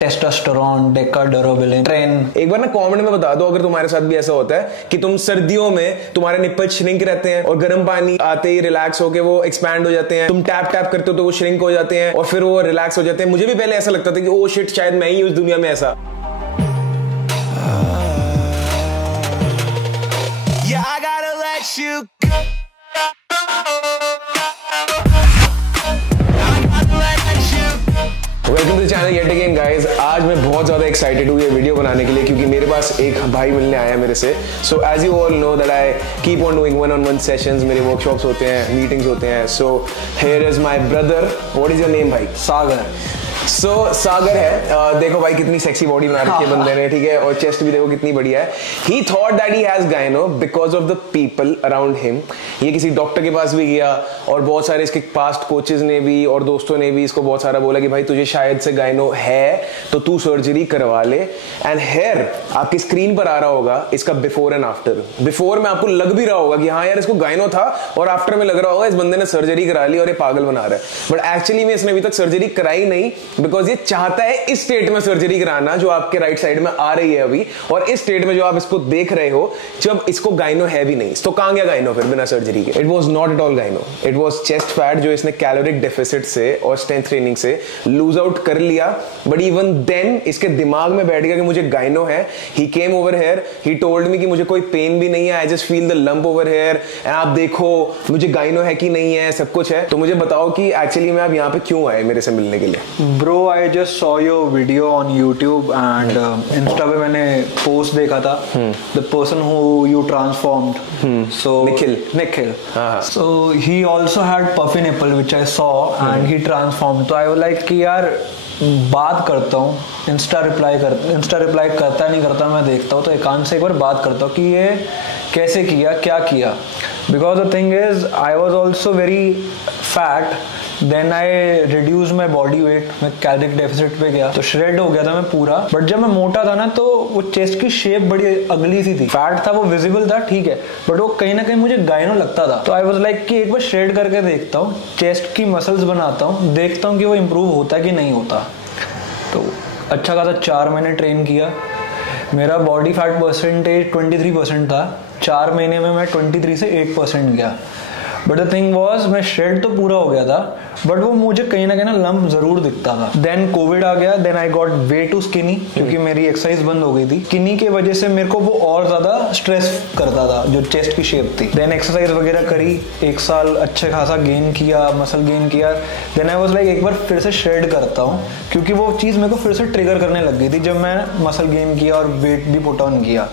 Testosterone, डेकाडोरोबिलिन, train. एक बार ना कमेंट में बता दो अगर तुम्हारे साथ भी ऐसा होता है कि तुम सर्दियों में तुम्हारे निप्पल श्रिंक रहते हैं और गर्म पानी आते ही रिलैक्स होके वो एक्सपैंड हो जाते हैं, तुम टैप टैप करते हो तो वो श्रिंक हो जाते हैं और फिर वो रिलैक्स हो जाते हैं। मुझे भी पहले ऐसा लगता था कि ओ शिट शायद मैं ही उस दुनिया में ऐसा। Yeah, I gotta let you go. Welcome to the channel yet again guys. आज मैं बहुत ज़्यादा एक्साइटेड हूँ ये वीडियो बनाने के लिए क्योंकि मेरे पास एक भाई मिलने आया है मेरे से। So as you all know that I keep on doing one on one sessions, मेरे वर्कशॉप्स होते हैं, मीटिंग्स होते हैं। So here is my brother. What is your name भाई? सागर। सो सागर है। देखो भाई कितनी सेक्सी बॉडी बना रखी है बंदे ने, ठीक है, और चेस्ट भी देखो कितनी बढ़िया है। He thought that he has gyno because of the people around him. ये किसी डॉक्टर के पास भी गया और बहुत सारे इसके पास्ट कोचेज ने भी और दोस्तों ने भी इसको बहुत सारा बोला कि भाई तुझे शायद से गायनो है तो तू सर्जरी करवा ले। एंड हेयर आपकी स्क्रीन पर आ रहा होगा इसका बिफोर एंड आफ्टर। बिफोर में आपको लग भी रहा होगा कि हाँ यार इसको गायनो था, और आफ्टर में लग रहा होगा इस बंदे ने सर्जरी करा ली और ये पागल बना रहा है। बट एक्चुअली में इसने अभी तक सर्जरी कराई नहीं, बिकॉज ये चाहता है इस स्टेट में सर्जरी कराना जो आपके राइट साइड में आ रही है अभी, और इस स्टेट में जो आप इसको देख रहे हो जब इसको गायनो है भी नहीं। तो कहां गया गायनो फिर बिना सर्जरी के? It was not at all गायनो, इट वाज चेस्ट फैट जो इसने कैलोरिक डेफिसिट से और स्ट्रेंथ ट्रेनिंग से लूज आउट कर लिया। बट इवन देन इसके दिमाग में बैठ गया कि मुझे गायनो है। He came over here, he told me कि मुझे कोई पेन भी नहीं है, I just feel the lump over here and आप देखो मुझे गायनो है कि नहीं है, सब कुछ है। तो मुझे बताओ कि एक्चुअली में आप यहाँ पे क्यों आए मेरे से मिलने के लिए? Bro I just saw your video on YouTube and Insta पे मैंने पोस्ट देखा था, the person who you transformed, so Nikhil so he also had puffy nipple which I saw and he transformed. तो आई वाज लाइक कि यार बात करता हूँ, इंस्टा रिप्लाई करता नहीं करता मैं देखता हूँ, तो एकांत से एक बार बात करता हूँ कि ये कैसे किया, क्या किया। Because the thing is I was also very fat, then I reduce my body weight, मैं कैलोरिक डेफिसिट पे गया तो श्रेड हो गया था मैं पूरा। बट जब मैं मोटा था ना तो वो चेस्ट की शेप बड़ी अगली सी थी, फैट था वो विजिबल था ठीक है, बट वो कहीं ना कहीं मुझे गायनो लगता था। तो आई वाज लाइक कि एक बार श्रेड करके देखता हूँ, चेस्ट की मसल्स बनाता हूँ, देखता हूँ कि वो इम्प्रूव होता है कि नहीं होता। तो अच्छा खासा 4 महीने ट्रेन किया, मेरा बॉडी फैट परसेंटेज 23% था। 4 महीने में मैं 23 से 8% गया। बट द थिंग वॉज मैं श्रेड तो पूरा हो गया था, बट वो मुझे कहीं ना कहीं लंप जरूर दिखता था। देन कोविड आ गया, then I got way too skinny क्योंकि मेरी एक्सरसाइज बंद हो गई थी। स्किनी के वजह से मेरे को वो और ज्यादा स्ट्रेस करता था जो चेस्ट की शेप थी। देन एक्सरसाइज वगैरह करी, 1 साल अच्छे खासा गेन किया, मसल गेन किया। देन आई वाज लाइक एक बार फिर से श्रेड करता हूँ क्योंकि वो चीज मेरे को फिर से ट्रिगर करने लग गई थी जब मैं मसल गेन किया और वेट भी पुट ऑन किया।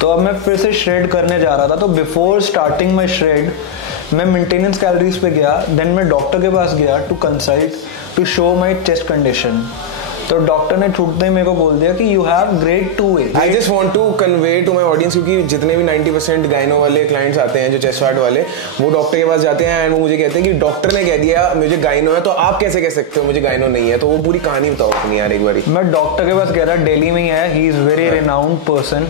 तो अब मैं फिर से श्रेड करने जा रहा था। तो बिफोर स्टार्टिंग माई श्रेड मैं मेंटेनेंस कैलोरीज पे गया, देन मैं डॉक्टर के पास गया to consult to show my chest condition. तो डॉक्टर ने छूटते ही मेरे को बोल दिया कि you have grade 2A। I just want to convey to my audience, क्योंकि जितने भी 90% गायनो वाले क्लाइंट्स आते हैं जो चेस्ट फैट वाले, वो डॉक्टर के पास जाते हैं एंड वो मुझे कहते हैं कि डॉक्टर ने कह दिया मुझे गायनो है, तो आप कैसे कह सकते हो मुझे गायनो नहीं है? तो वो पूरी कहानी बताओ अपनी यार एक बारी। मैं डॉक्टर के पास गया था, दिल्ली में ही है, he is very renowned person.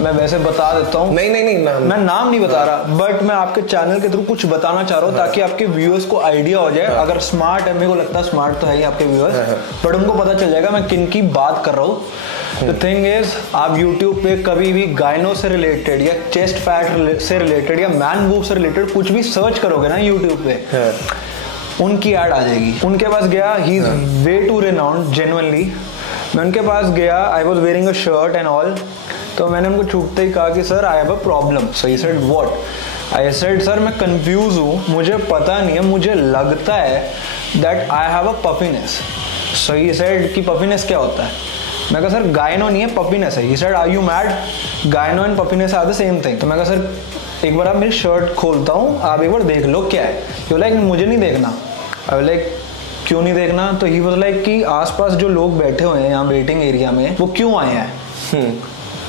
मैं वैसे बता देता हूँ, नहीं मैं नाम नहीं बता रहा, बट मैं आपके चैनल के थ्रू कुछ बताना चाह रहा हूँ ताकि आपके व्यूअर्स को आइडिया हो जाए। अगर स्मार्ट है, मेरे को लगता है स्मार्ट तो है ही आपके व्यूअर्स, बट उनको पता चल जाएगा मैं किन की बात कर रहा हूँ। द थिंग इज आप YouTube पे कभी भी गायनो से रिलेटेड या चेस्ट फैट से रिलेटेड या मैन बूब से रिलेटेड कुछ भी सर्च करोगे ना YouTube पे, उनकी ऐड आ जाएगी। उनके पास गया, he is way too renowned genuinely. मैं उनके पास गया, I was wearing a shirt and all. तो मैंने उनको छूटते ही कहा कि sir I have a problem. So he said what? I said sir मैं कंफ्यूज हूँ, मुझे पता नहीं है, मुझे लगता है that I have a puffiness. So he said कि पफीनेस क्या होता है? मैं कहा सर गायनो नहीं है, पफीनेस है। He said are you mad? Gyno and puffiness are the same thing. तो मैं कहा सर एक बार आप मेरी शर्ट खोलता हूँ, आप एक बार देख लो क्या है। यू लाइक मुझे नहीं देखना। आई लाइक क्यों नहीं देखना? तो ही वाज लाइक कि आसपास जो लोग बैठे हुए हैं यहाँ वेटिंग एरिया में वो क्यों आए हैं?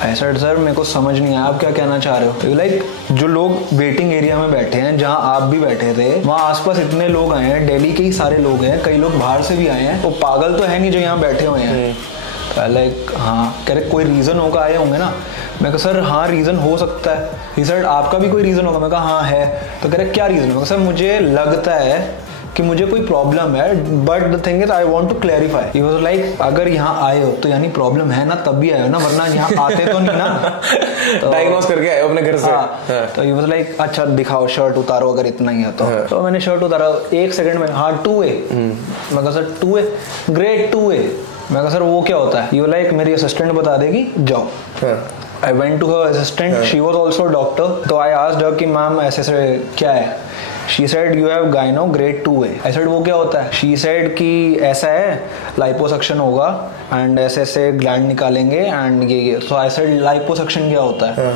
आई सेड सर मेरे को समझ नहीं आया आप क्या कहना चाह रहे हो। तो लाइक जो लोग वेटिंग एरिया में बैठे हैं जहाँ आप भी बैठे थे, वहाँ आसपास इतने लोग आए हैं, दिल्ली के ही सारे लोग हैं, कई लोग बाहर से भी आए हैं, वो पागल तो है नहीं जो यहाँ बैठे हुए हैं। लाइक हाँ, कह रहे कोई रीज़न होगा आए होंगे ना। मैं कहा सर हाँ रीज़न हो सकता है। ही सेड आपका भी कोई रीज़न होगा? मैं कहा हाँ है। तो कह रहे क्या रीज़न होगा? सर मुझे लगता है कि कि मुझे कोई प्रॉब्लम है, but the thing is I want to clarify. He was like अगर यहाँ आए हो तो यानी प्रॉब्लम है ना, तब भी आए हो ना, वरना यहाँ आते तो नहीं ना। तो डायग्नोस करके आए हो अपने घर से। तो ही वाज लाइक अच्छा दिखाओ शर्ट उतारो अगर इतना ही है तो मैंने शर्ट उतारा 1 सेकंड में, हाँ 2A। मैं कहा सर 2A, ग्रेड 2A। मैं कहा सर वो क्या होता है? यू लाइक मेरी असिस्टेंट बता देगी, जाओ। I went to her assistant. She was also a doctor. So I asked her कि मैम ऐसे से क्या है? She said you have gyno grade 2A. I said वो क्या होता है? She said कि ऐसा है, liposuction होगा and ऐसे ऐसे ग्लैंड निकालेंगे and ये। So I said liposuction क्या होता है?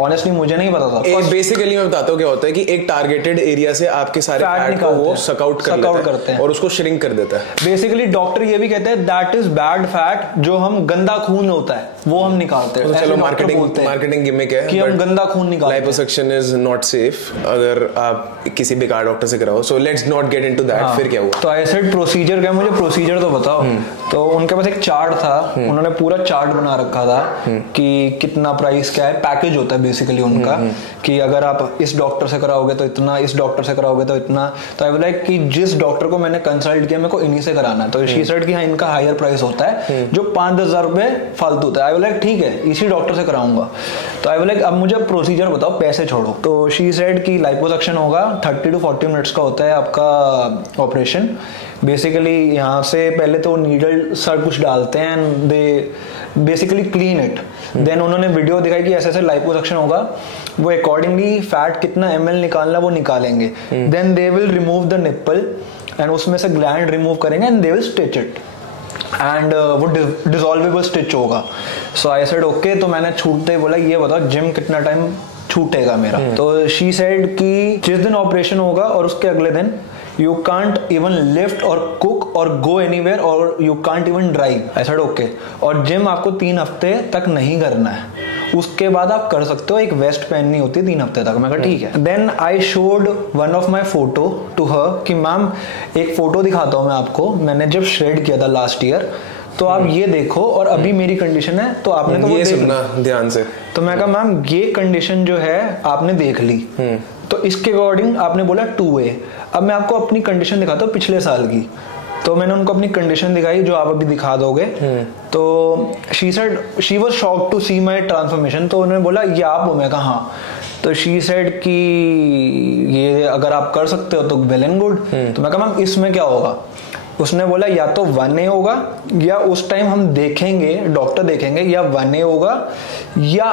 ऑनेस्टली मुझे नहीं पता था। बेसिकली मैं बताता हूँ क्या होता है कि एक टारगेटेड एरिया से आपके सारे फैट को वो सक आउट करते हैं और उसको श्रिंक कर देता है। बेसिकली डॉक्टर ये भी कहते हैं दैट इज बैड फैट, जो हम गंदा खून होता है वो हम निकालते हैं। चलो मार्केटिंग गिमिक है कि हम गंदा खून निकालते हैं। लाइपोसक्शन इज नॉट सेफ अगर आप किसी बेकार डॉक्टर से कराओ। So let's not get into that. फिर क्या हुआ? तो आई सेड प्रोसीजर क्या, मुझे प्रोसीजर तो बताओ। तो उनके पास एक चार्ट था, उन्होंने पूरा चार्ट बना रखा था कि कितना प्राइस क्या है, पैकेज होता है बेसिकली उनका, कि अगर आप इस डॉक्टर से कराओगे तो इतना, इस डॉक्टर से कराओगे तो इतना। तो आई लाइक कि जिस डॉक्टर को मैंने कंसल्ट किया मेरे को इन्हीं से कराना है। तो शी सेड कि हाँ इनका हायर प्राइस होता है जो 5-10 हज़ार रुपए फालतू होता है। आई लाइक ठीक है इसी डॉक्टर से कराऊंगा। तो आई लाइक अब मुझे प्रोसीजर बताओ, पैसे छोड़ो। तो शी सेड कि लाइपोसक्शन होगा, 30 to 40 मिनट्स का होता है आपका ऑपरेशन। बेसिकली यहाँ से पहले तो नीडल सर कुछ डालते हैं and they basically clean it. Then उन्होंने वीडियो दिखाई कि ऐसे ऐसे लाइपोसक्शन होगा, वो अकॉर्डिंगली फैट कितना ml निकालना वो निकालेंगे। Then they will remove the nipple and उसमें से ग्लैंड रिमूव करेंगे and they will stitch it and वो डिसॉल्वेबल स्टिच होगा। So I said okay. तो मैंने छूटते ही बोला ये बताओ जिम कितना टाइम छूटेगा मेरा? तो शी सेड कि जिस दिन ऑपरेशन होगा और उसके अगले दिन you can't even lift or cook or go anywhere or you can't even drive. I said okay. और जिम आपको 3 हफ्ते तक नहीं करना है, उसके बाद आप कर सकते हो, एक वेस्ट पहननी होती है 3 हफ्ते तक। मैं कहा ठीक है। Then I showed one of my photo to her कि मैम एक फोटो दिखाता हूँ मैं आपको, मैंने जब श्रेड किया था लास्ट ईयर, तो आप ये देखो और अभी मेरी कंडीशन है। तो आपने तो ये सुनना ध्यान से। तो मैं कहा मैम ये कंडीशन जो है आपने देख ली, तो इसके अकॉर्डिंग आपने बोला 2A। अब मैं आपको अपनी कंडीशन दिखाता हूँ पिछले साल की। तो मैंने उनको अपनी कंडीशन दिखाई जो आप अभी दिखा दोगे। तो she said she was shocked to see my transformation. तो उन्होंने बोला ये आप हो? मैं कहा हाँ। तो शी सेड कि ये अगर आप कर सकते हो तो वेल एंड गुड। तो मैं कहा मैम इसमें क्या होगा? उसने बोला या तो 1A होगा या उस टाइम हम देखेंगे, डॉक्टर देखेंगे, या 1A होगा या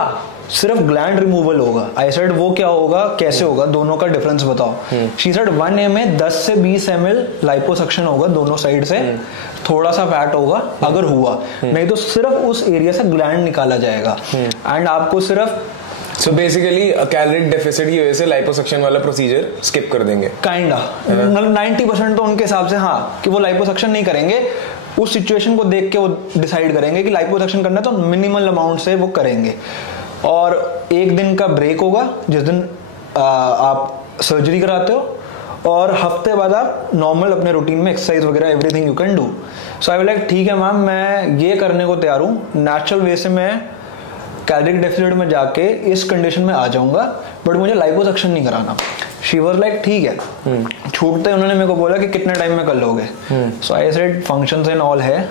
सिर्फ ग्लैंड रिमूवल होगा। आई सेड वो क्या होगा, कैसे होगा, दोनों का डिफरेंस बताओ। शी सेड 1A में 10 से 20 ml लाइपोसक्शन होगा दोनों साइड से, थोड़ा सा फैट होगा अगर हुआ, नहीं तो सिर्फ उस एरिया से ग्लैंड निकाला जाएगा एंड आपको सिर्फ सो बेसिकली कैलोरी डेफिसिट की वजह से लाइपोसक्शन वाला प्रोसीजर स्किप कर देंगे काइंडा। मतलब 90% तो उनके हिसाब से हाँ कि वो लाइपोसक्शन नहीं करेंगे, उस सिचुएशन को देख के वो डिसाइड करेंगे कि लाइपोसक्शन करना है तो मिनिमल अमाउंट से वो करेंगे। और 1 दिन का ब्रेक होगा जिस दिन आप सर्जरी कराते हो, और हफ्ते बाद आप नॉर्मल अपने रूटीन में एक्सरसाइज वगैरह everything you can do. So I will like ठीक है मैम मैं ये करने को तैयार हूँ, नेचुरल वे से मैं कैलोरी डेफिसिट में जाके इस कंडीशन में आ जाऊंगा, बट मुझे लाइपोसक्शन नहीं कराना। शी वाज लाइक ठीक है। छूटते उन्होंने मेरे को बोला कि कितने टाइम में कर लोगे? So I said functions and all है,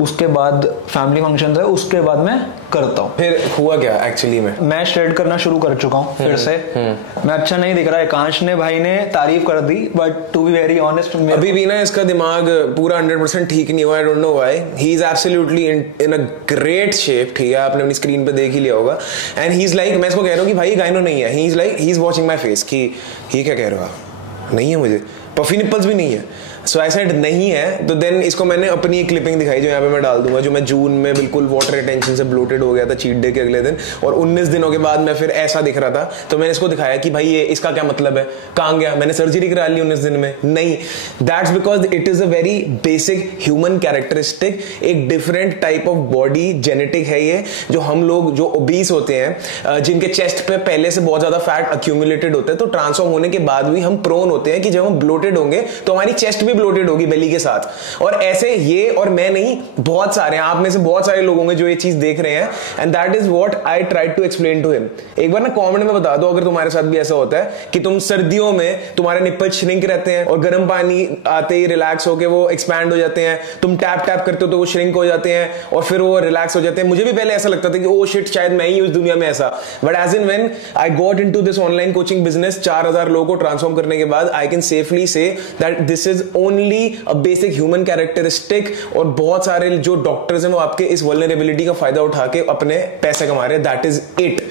उसके बाद फैमिली फंक्शंस है, उसके बाद मैं करता हूँ। फिर हुआ क्या एक्चुअली में? मैं श्रेड करना शुरू कर चुका हूँ फिर से। मैं अच्छा नहीं दिख रहा है, कांच ने भाई ने तारीफ कर दी, but to be very honest अभी भी ना इसका दिमाग पूरा 100% ठीक नहीं हुआ। I don't know why. He is absolutely in a great shape. ठीक है, आपने अपनी स्क्रीन पे देख ही लिया होगा। एंड ही इज लाइक, मैं इसको कह रहा हूँ कि भाई गाइनो नहीं है। He is like, he is watching my face कि ही क्या कह रहे हो आप, नहीं है मुझे, पफी निप्पल्स भी नहीं है। सो आई सेड नहीं है। तो देन इसको मैंने अपनी क्लिपिंग दिखाई जो यहाँ पे मैं डाल दूंगा, जो मैं जून में बिल्कुल वाटर रिटेंशन से ब्लोटेड हो गया था चीट डे के अगले दिन, और 19 दिनों के बाद मैं फिर ऐसा दिख रहा था। तो मैंने इसको दिखाया कि भाई ये इसका क्या मतलब है, कहाँ गया, मैंने सर्जरी करा ली 19 दिन में? नहीं, that's because it is a very basic human characteristic. एक different type of body genetic है ये, जो हम लोग जो ओबीस होते हैं, जिनके चेस्ट पे पहले से बहुत ज्यादा फैट अक्यूमुलेटेड होते हैं, तो ट्रांसफॉर्म होने के बाद भी हम प्रोन होते हैं कि जब हम ब्लोटेड होंगे तो हमारी चेस्ट भी ब्लोटेड होगी बेली के साथ। और ऐसे ये और मैं नहीं, बहुत सारे, आप में से बहुत सारे लोग होंगे जो ये चीज देख रहे हैं, and that is what I tried to explain to him. एक बार ना कमेंट में बता दो अगर तुम्हारे साथ भी ऐसा होता है कि तुम सर्दियों में तुम्हारे निप्पल श्रिंक रहते हैं और गर्म पानी आते ही रिलैक्स होके वो एक्सपैंड हो जाते हैं, तुम टैप टैप करते हो तो वो श्रिंक हो जाते हैं और फिर वो रिलैक्स हो जाते हैं। मुझे भी पहले ऐसा लगता था कि ओ शिट शायद मैं ही उस दुनिया में ऐसा, but as in when I got into this online coaching business, 4000 लोगों को ट्रांसफॉर्म करने के बाद I can safely say that this is only a basic human characteristic. और बहुत सारे जो डॉक्टर्स हैं वो आपके इस वल्नरेबिलिटी का फायदा उठा के अपने पैसे कमा रहे हैं, दैट इज इट।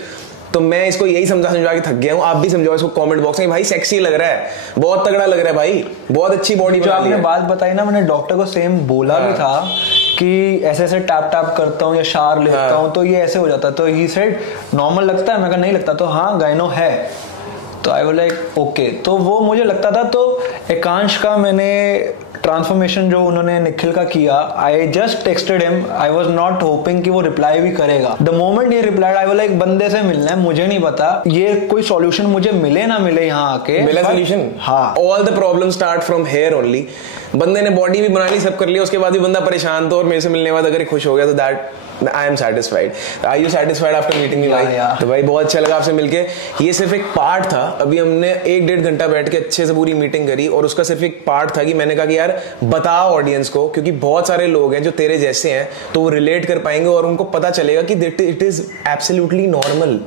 तो मैं इसको यही समझा के थक गया हूं, आप भी समझाओ इसको कमेंट बॉक्स में, भाई सेक्सी लग रहा है, बहुत तगड़ा लग रहा है भाई, बहुत अच्छी बॉडी बना ली है। आपने बात बताई ना, मैंने डॉक्टर को सेम बोला भी था कि ऐसे ऐसे टैप टैप करता हूँ या शार लेता हूँ तो ये ऐसे हो जाता है, तो ही सेड नॉर्मल लगता है, मैं कहा नहीं लगता, तो हाँ गायनो है, तो आई वाज लाइक ओके। तो वो मुझे लगता था, तो एकांश का मैंने ट्रांसफॉर्मेशन जो उन्होंने निखिल का किया, I just texted him, I was not hopping कि वो रिप्लाई भी करेगा। The moment he replied I was like बंदे से मिलना है, मुझे नहीं पता ये कोई सॉल्यूशन मुझे मिले ना मिले यहाँ आके, मिला सॉल्यूशन। हाँ, all the problem start from here only. बंदे ने बॉडी भी बना ली, सब कर लिया, उसके बाद भी बंदा परेशान था और मेरे से मिलने के बाद अगर खुश हो गया तो that I am satisfied. Are you satisfied after meeting me भाई? तो भाई बहुत अच्छा लगा आपसे मिलके। ये सिर्फ एक पार्ट था, अभी हमने 1-1.5 घंटा बैठ के अच्छे से पूरी मीटिंग करी और उसका सिर्फ एक पार्ट था कि मैंने कहा कि यार बताओ ऑडियंस को, क्योंकि बहुत सारे लोग हैं जो तेरे जैसे हैं तो वो रिलेट कर पाएंगे और उनको पता चलेगा कि इट इज एब्सोल्युटली नॉर्मल।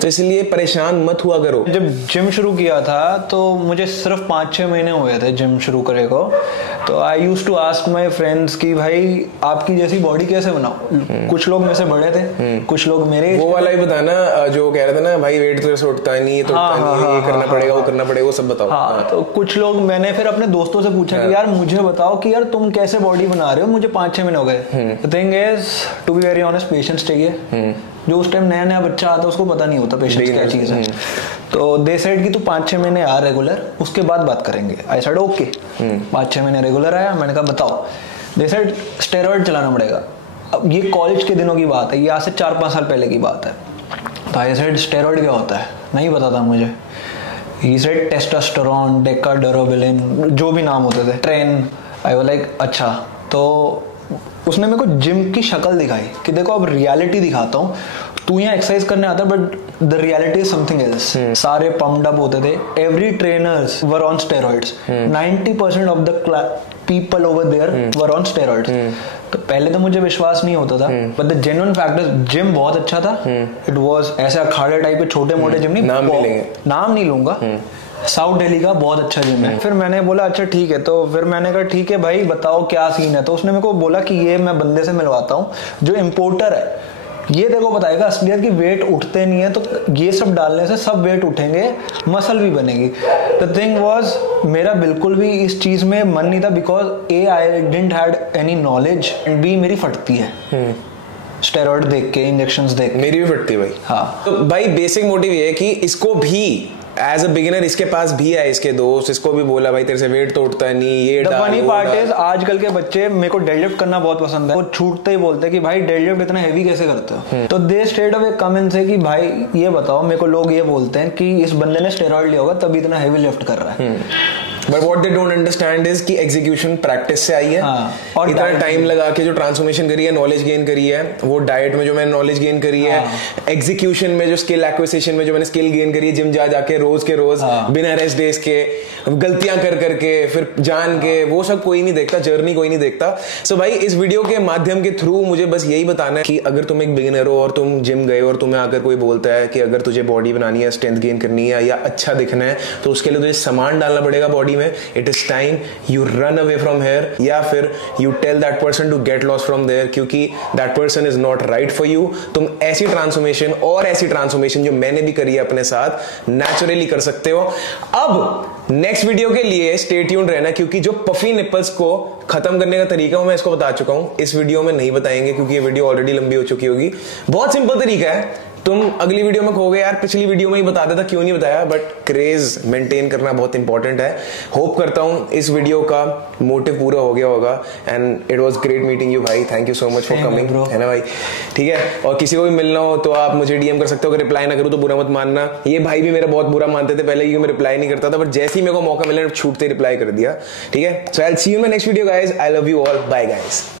तो इसलिए परेशान मत हुआ करो। जब जिम शुरू किया था तो मुझे सिर्फ 5-6 महीने हुए थे जिम शुरू करे को, तो I used to ask my friends कि भाई आपकी जैसी बॉडी कैसे बनाऊं। कुछ लोग मेरे से बड़े थे, कुछ लोग मेरे, वो वाला ही बताना जो कह रहे थे ना भाई वेट तो उठता नहीं, ये तो ये करना पड़ेगा, वो करना पड़ेगा, वो सब बताओ। हाँ, तो कुछ लोग, मैंने फिर अपने दोस्तों से पूछा कि यार मुझे बताओ कि यार तुम कैसे बॉडी बना रहे हो, मुझे 5-6 महीने हो गए। The thing is to be very honest, patience चाहिए। जो उस टाइम नया नया बच्चा आता है उसको पता नहीं होता पेशेंस क्या चीज है। तो दे सेड कि तू 5-6 महीने आ रेगुलर, उसके बाद बात करेंगे। आई सेड ओके। 5-6 महीने रेगुलर आया, मैंने कहा बताओ। दे सेड स्टेरॉइड चलाना पड़ेगा। अब ये कॉलेज के दिनों की बात है, ये आज से 4-5 साल पहले की बात है। तो आई सेड स्टेरॉइड क्या होता है, नहीं पता था मुझे। ही सेड टेस्टोस्टेरोन, डेकाडोरोबिलिन, जो भी नाम होते थे, ट्रेन। आई वाज लाइक अच्छा। तो उसने मेरे को जिम की शक्ल दिखाई कि देखो अब रियलिटी दिखाता हूँ, तू यहाँ एक्सरसाइज करने आता है but the reality is something else. सारे पम्प्ड अप होते थे, every trainers were on steroids, 90% of the people over there were on steroids. तो पहले तो मुझे विश्वास नहीं होता था, but the genuine fact is gym बहुत अच्छा था। इट वाज ऐसे अखाड़े टाइप के छोटे मोटे जिम नहीं, नाम नहीं लूंगा, साउथ दिल्ली का बहुत अच्छा जिम है। फिर मैंने बोला अच्छा ठीक है, तो फिर मैंने कहा ठीक है भाई बताओ क्या सीन है। तो उसने मेरे को बोला कि ये मैं बंदे से मिलवाता हूँ जो इम्पोर्टर है, ये देखो बताएगा असलियत की वेट उठते नहीं है, तो ये सब डालने से सब वेट उठेंगे, मसल भी बनेगी। द थिंग वाज मेरा बिल्कुल भी इस चीज में मन नहीं था, because A I didn't had any knowledge, and B मेरी फटती है स्टेरॉइड देख के, इंजेक्शंस देख के। मेरी भी फटती है भाई। हाँ, तो भाई बेसिक मोटिव ये है कि इसको भी एज अ बिगिनर, इसके पास भी है इसके दोस्त, इसको भी बोला भाई तेरे से वेट तो उठता नहीं, ये द फनी पार्ट इज आजकल के बच्चे, मेरे को डेडलिफ्ट करना बहुत पसंद है, वो छूटते ही बोलते हैं कि भाई डेडलिफ्ट इतना हेवी कैसे करते हो। तो दे स्ट्रेट अवे कम इन से कि भाई ये बताओ, मेरे को लोग ये बोलते हैं कि इस बंदे ने स्टेरॉइड लिया होगा तभी इतना हेवी लिफ्ट कर रहा है। But what they don't understand is कि एग्जीक्यूशन प्रैक्टिस से आई है। और इतना टाइम लगा के जो ट्रांसफॉर्मेशन करी है, नॉलेज गेन करी है, वो डाइट में जो मैंने नॉलेज गेन करी है, एग्जीक्यूशन में जो स्किल एक्विजिशन में जो मैंने स्किल गेन करी है, जिम जा जाके रोज के रोज बिना रेस्ट डेज के, गलतियां कर करके, फिर जान के, वो सब कोई नहीं देखता, जर्नी कोई नहीं देखता। सो भाई इस वीडियो के माध्यम के थ्रू मुझे बस यही बताना है कि अगर तुम एक बिगिनर हो और तुम जिम गए और तुम्हें आकर कोई बोलता है कि अगर तुझे बॉडी बनानी है, स्ट्रेंथ गेन करनी है या अच्छा दिखना है, तो उसके लिए तुझे सामान डालना पड़ेगा बॉडी में। It is time you run away from here, या फिर you tell that person to get lost from there, क्योंकि that person is not right for you. तुम ऐसी ट्रांसफॉर्मेशन और ऐसी ट्रांसफॉर्मेशन जो मैंने भी करी है अपने साथ, नेचुरली कर सकते हो। अब नेक्स्ट वीडियो के लिए स्टे ट्यून्ड रहना, क्योंकि जो पफी निपल्स को खत्म करने का तरीका मैं इसको बता चुका हूं, इस वीडियो में नहीं बताएंगे क्योंकि ये वीडियो ऑलरेडी लंबी हो चुकी होगी। बहुत सिंपल तरीका है, तुम अगली वीडियो में खो गए यार, पिछली वीडियो में ही बता देता, क्यों नहीं बताया, बट क्रेज मेंटेन करना बहुत इंपॉर्टेंट है। होप करता हूँ इस वीडियो का मोटिव पूरा हो गया होगा, and it was great meeting you भाई, thank you so much for coming, है ना भाई, ठीक है। और किसी को भी मिलना हो तो आप मुझे डीएम कर सकते हो, अगर रिप्लाई ना करूँ तो बुरा मत मानना। ये भाई भी मेरा बहुत बुरा मानते थे पहले, क्योंकि मैं रिप्लाई नहीं करता था, बट जैसे ही मेरे को मौका मिला छूटते रिप्लाई कर दिया, ठीक है। So I will see you in my next video guys, I love you all, bye guys.